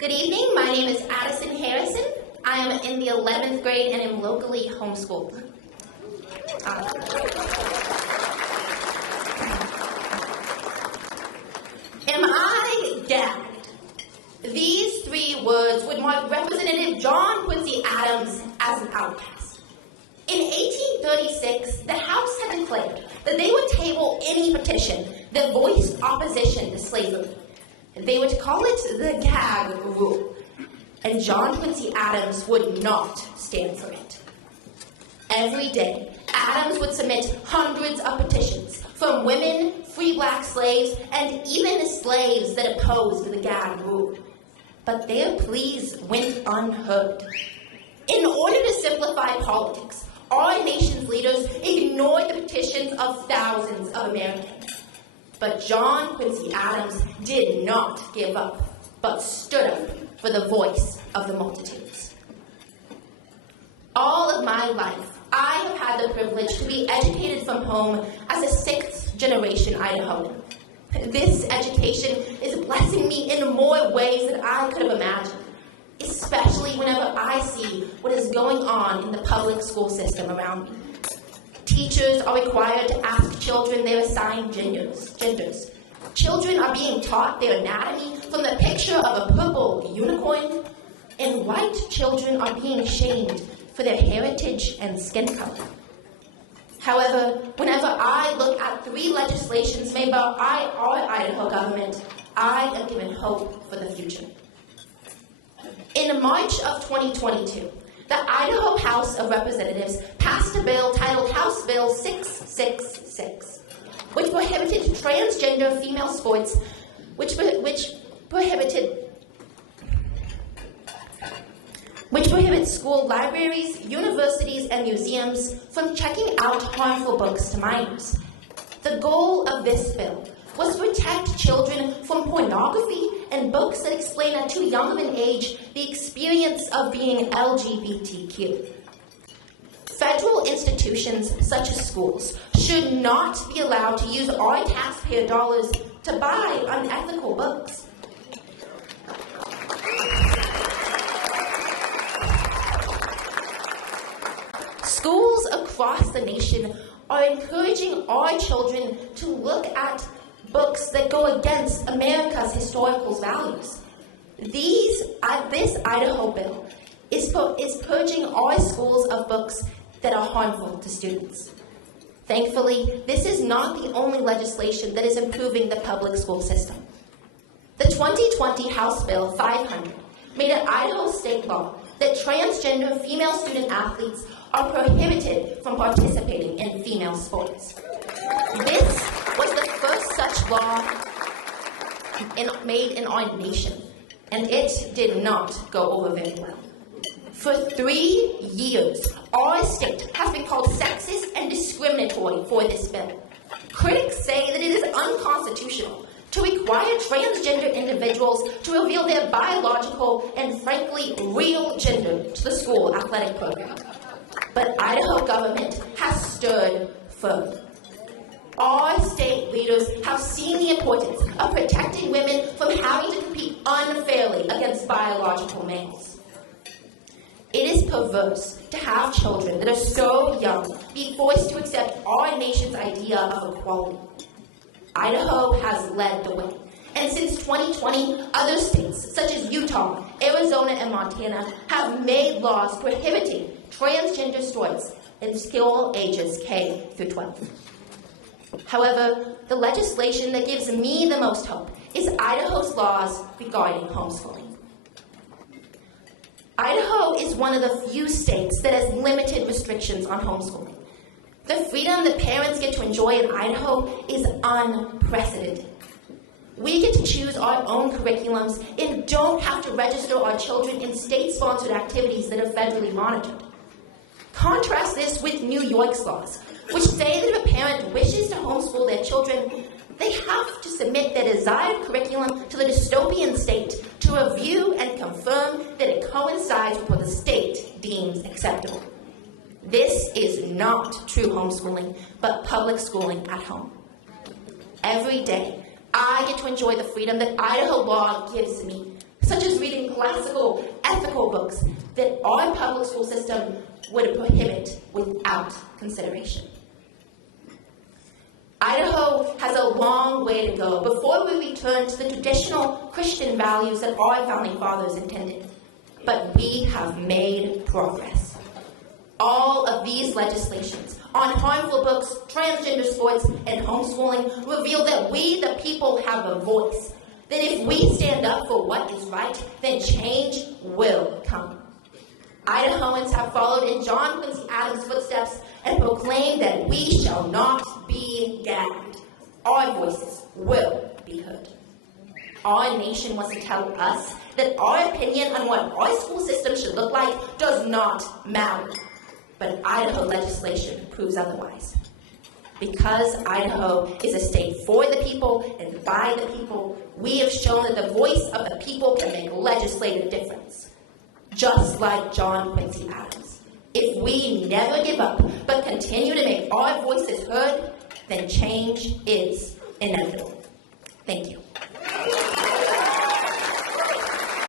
Good evening, my name is Addison Harrison. I am in the 11th grade and am locally homeschooled. Am I gagged? These three words would mark Representative John Quincy Adams as an outcast. In 1836, the House had declared that they would table any petition that voiced opposition to slavery. They would call it the gag rule, and John Quincy Adams would not stand for it. Every day, Adams would submit hundreds of petitions from women, free black slaves, and even slaves that opposed the gag rule. But their pleas went unheard. In order to simplify politics, our nation's leaders ignored the petitions of thousands of Americans. But John Quincy Adams did not give up, but stood up for the voice of the multitudes. All of my life, I have had the privilege to be educated from home as a sixth-generation Idahoan. This education is blessing me in more ways than I could have imagined, especially whenever I see what is going on in the public school system around me. Teachers are required to ask children their assigned genders. Children are being taught their anatomy from the picture of a purple unicorn, and white children are being shamed for their heritage and skin color. However, whenever I look at three legislations made by our Idaho government, I am given hope for the future. In March of 2022, the Idaho House of Representatives passed a bill titled House Bill 666, which prohibited transgender female sports, which prohibits school libraries, universities, and museums from checking out harmful books to minors. The goal of this bill was to protect children from pornography and books that explain at too young of an age the experience of being LGBTQ. Federal institutions such as schools should not be allowed to use our taxpayer dollars to buy unethical books. Schools across the nation are encouraging our children to look at books that go against America's historical values. This Idaho bill is purging our schools of books that are harmful to students. Thankfully, this is not the only legislation that is improving the public school system. The 2020 House Bill 500 made it Idaho state law that transgender female student athletes are prohibited from participating in female sports. This was the first such law made in our nation, and it did not go over very well. For 3 years, our state has been called sexist and discriminatory for this bill. Critics say that it is unconstitutional to require transgender individuals to reveal their biological and, frankly, real gender to the school athletic program. But Idaho government has stood firm. Our state leaders have seen the importance of protecting women from having to compete unfairly against biological males. It is perverse to have children that are so young be forced to accept our nation's idea of equality. Idaho has led the way, and since 2020, other states such as Utah, Arizona, and Montana have made laws prohibiting transgender sports in school ages K through 12. However, the legislation that gives me the most hope is Idaho's laws regarding homeschooling. Idaho is one of the few states that has limited restrictions on homeschooling. The freedom that parents get to enjoy in Idaho is unprecedented. We get to choose our own curriculums and don't have to register our children in state-sponsored activities that are federally monitored. Contrast this with New York's laws, which say that if a parent wishes to homeschool their children, they have to submit their desired curriculum to the dystopian state to review and confirm that it coincides with what the state deems acceptable. This is not true homeschooling, but public schooling at home. Every day, I get to enjoy the freedom that Idaho law gives me, such as reading classical, ethical books that our public school system would prohibit without consideration. Idaho has a long way to go before we return to the traditional Christian values that our founding fathers intended. But we have made progress. All of these legislations on harmful books, transgender sports, and homeschooling reveal that we, the people, have a voice. That if we stand up for what is right, then change will come. Idahoans have followed in John Quincy Adams' footsteps and proclaimed that we shall not be gagged. Our voices will be heard. Our nation wants to tell us that our opinion on what our school system should look like does not matter. But Idaho legislation proves otherwise. Because Idaho is a state for the people and by the people, we have shown that the voice of the people can make legislative difference. Just like John Quincy Adams. If we never give up, but continue to make our voices heard, then change is inevitable. Thank you.